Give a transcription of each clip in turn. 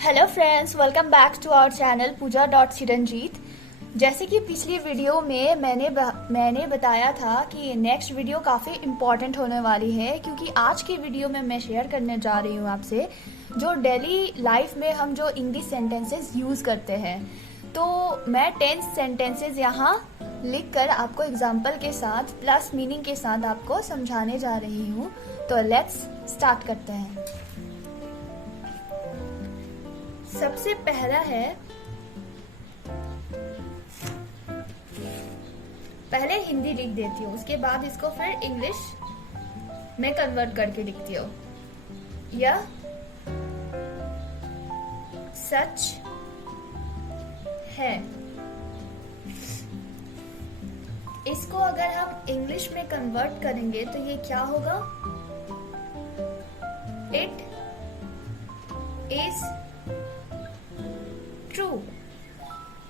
Hello friends, welcome back to our channel Pooja dot Chiranjeet. जैसे कि पिछली वीडियो में मैंने बताया था कि नेक्स्ट वीडियो काफ़ी इम्पॉर्टेंट होने वाली है, क्योंकि आज की वीडियो में मैं शेयर करने जा रही हूँ आपसे जो डेली लाइफ में हम जो इंग्लिश सेंटेंसेस यूज़ करते हैं। तो मैं 10 सेंटेंसेस यहाँ लिख कर आपको एग्जाम्पल के साथ प्लस मीनिंग के साथ आपको समझाने जा रही हूँ। तो लेट्स स्टार्ट करते हैं। सबसे पहला है, पहले हिंदी लिख देती हूँ, उसके बाद इसको फिर इंग्लिश में कन्वर्ट करके लिखती हूँ। यह सच है। इसको अगर हम इंग्लिश में कन्वर्ट करेंगे तो ये क्या होगा? It is true.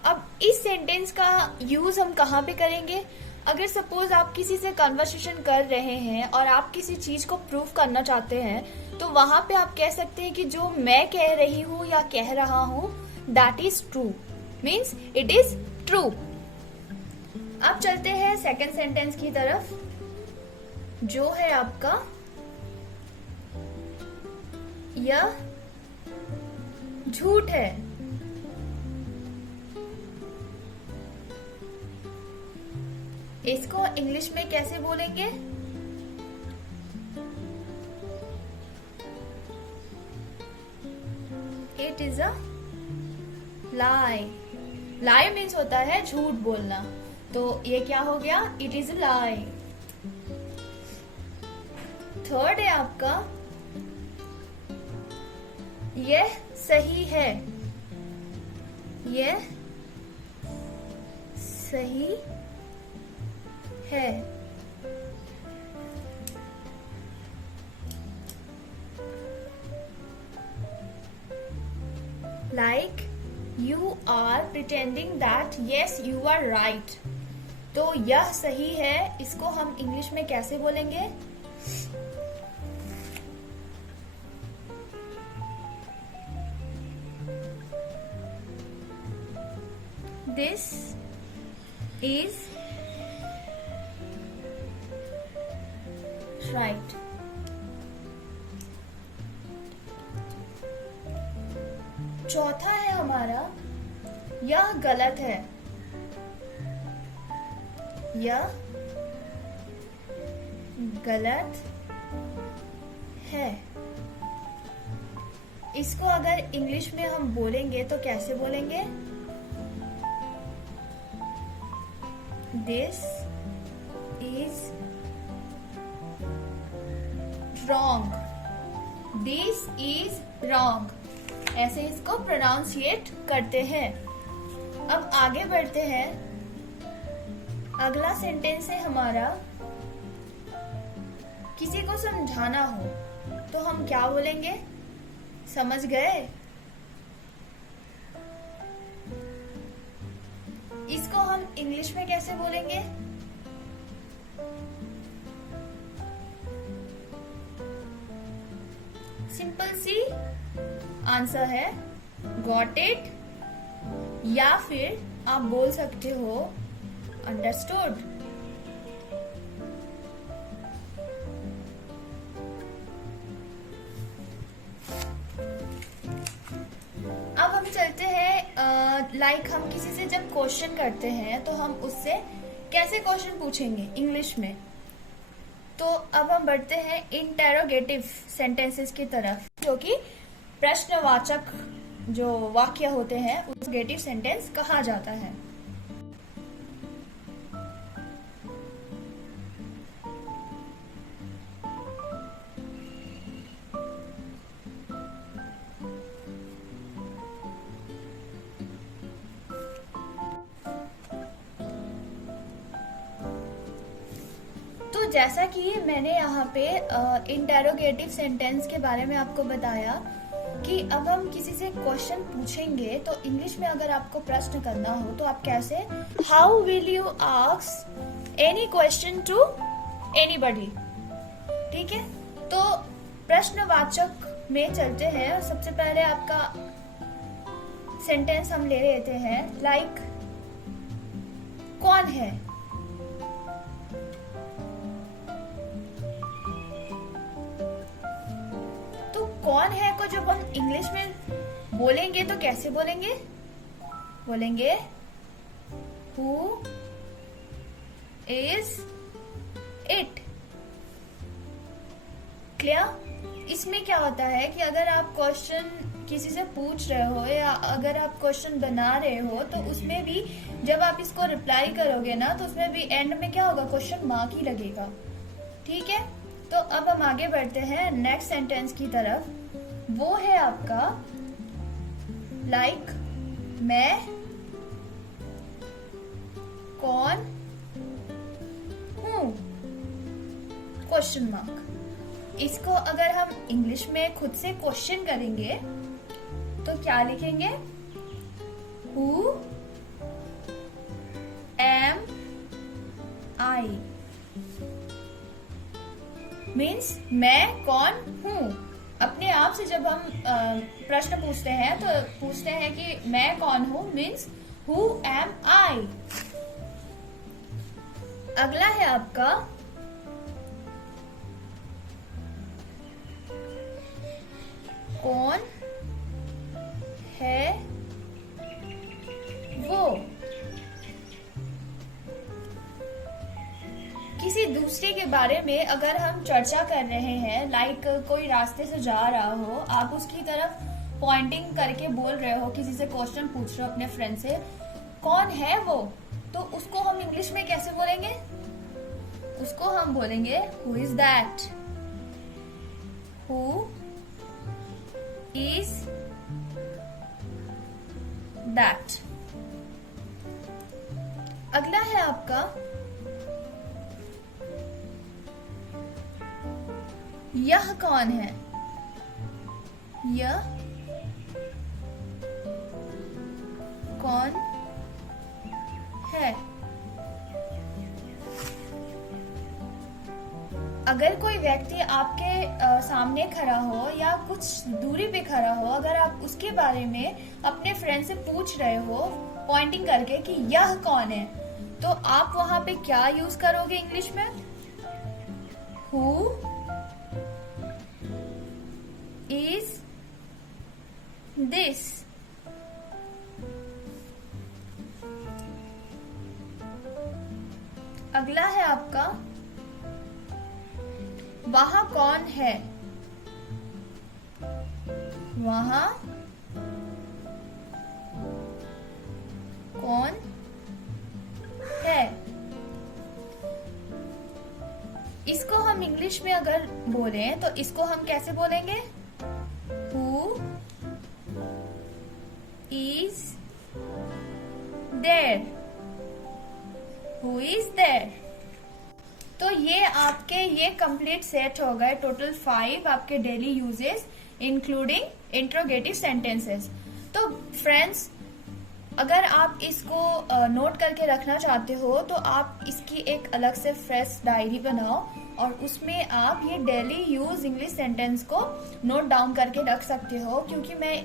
अब इस सेंटेंस का यूज हम कहाँ पे करेंगे? अगर सपोज आप किसी से कन्वर्सेशन कर रहे हैं और आप किसी चीज को प्रूव करना चाहते हैं, तो वहां पे आप कह सकते हैं कि जो मैं कह रही हूँ या कह रहा हूँ that is true, means it is true. अब चलते हैं सेकंड सेंटेंस की तरफ, जो है आपका यह झूठ है। इसको इंग्लिश में कैसे बोलेंगे? It is a lie. Lie means होता है झूठ बोलना, तो ये क्या हो गया? It is a lie. Third है आपका यह सही है। यह सही है। Like you are pretending that yes you are right। तो यह सही है, इसको हम इंग्लिश में कैसे बोलेंगे? This is right। चौथा है हमारा यह गलत है। यह गलत है। इसको अगर इंग्लिश में हम बोलेंगे तो कैसे बोलेंगे? This is wrong. This is wrong, ऐसे इसको प्रोनाउंसिएट करते हैं। अब आगे बढ़ते हैं। अगला सेंटेंस है हमारा किसी को समझाना हो, तो हम क्या बोलेंगे? समझ गए? इसको हम इंग्लिश में कैसे बोलेंगे? सिंपल सी आंसर है गॉट इट, या फिर आप बोल सकते हो अंडरस्टूड। अब हम चलते हैं लाइक हम किसी से जब क्वेश्चन करते हैं तो हम उससे कैसे क्वेश्चन पूछेंगे इंग्लिश में। तो अब हम बढ़ते हैं इंटेरोगेटिव सेंटेंसेस की तरफ, जो कि प्रश्नवाचक जो वाक्य होते हैं उस गेटिव सेंटेंस कहा जाता है। तो जैसा कि मैंने यहाँ पे इंटेरोगेटिव सेंटेंस के बारे में आपको बताया कि अब हम किसी से क्वेश्चन पूछेंगे तो इंग्लिश में अगर आपको प्रश्न करना हो तो आप कैसे, how will you ask any question to anybody. ठीक है, तो प्रश्नवाचक में चलते हैं। सबसे पहले आपका सेंटेंस हम ले लेते हैं लाइक कौन है। तो कौन है को जब हम इंग्लिश में बोलेंगे तो कैसे बोलेंगे? बोलेंगे हु इज इट। क्लियर? इसमें क्या होता है कि अगर आप क्वेश्चन किसी से पूछ रहे हो या अगर आप क्वेश्चन बना रहे हो तो उसमें भी जब आप इसको रिप्लाई करोगे ना तो उसमें भी एंड में क्या होगा? क्वेश्चन मार्क ही लगेगा। ठीक है, तो अब हम आगे बढ़ते हैं नेक्स्ट सेंटेंस की तरफ। वो है आपका लाइक मैं कौन हूं? Question mark. इसको अगर हम इंग्लिश में खुद से क्वेश्चन करेंगे तो क्या लिखेंगे? Who am I? मीन्स मैं कौन हूं। अपने आप से जब हम प्रश्न पूछते हैं तो पूछते हैं कि मैं कौन हूं, मीन्स Who am I? अगला है आपका कौन है वो? किसी दूसरे के बारे में अगर हम चर्चा कर रहे हैं, लाइक कोई रास्ते से जा रहा हो, आप उसकी तरफ पॉइंटिंग करके बोल रहे हो, किसी से क्वेश्चन पूछ रहे हो अपने फ्रेंड से, कौन है वो? तो उसको हम इंग्लिश में कैसे बोलेंगे? उसको हम बोलेंगे who is that. Who is that. अगला है आपका यह कौन है? यह कौन है? अगर कोई व्यक्ति आपके सामने खड़ा हो या कुछ दूरी पे खड़ा हो, अगर आप उसके बारे में अपने फ्रेंड से पूछ रहे हो पॉइंटिंग करके कि यह कौन है, तो आप वहां पे क्या यूज करोगे इंग्लिश में? Who is this? अगला है आपका वहां कौन है? वहां कौन है? इसको हम इंग्लिश में अगर बोले तो इसको हम कैसे बोलेंगे? Who is there? Who is there? तो ये कंप्लीट सेट हो गए टोटल 5 आपके daily uses including interrogative sentences. तो फ्रेंड्स, अगर आप इसको नोट करके रखना चाहते हो तो आप इसकी एक अलग से फ्रेश डायरी बनाओ और उसमें आप ये डेली यूज इंग्लिश सेंटेंस को नोट डाउन करके रख सकते हो, क्योंकि मैं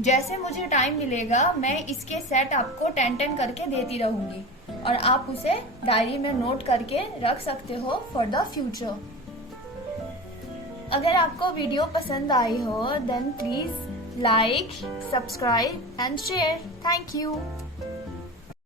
जैसे मुझे टाइम मिलेगा मैं इसके सेट आपको 10 करके देती रहूंगी और आप उसे डायरी में नोट करके रख सकते हो फॉर द फ्यूचर। अगर आपको वीडियो पसंद आई हो then please like, subscribe and share. Thank you.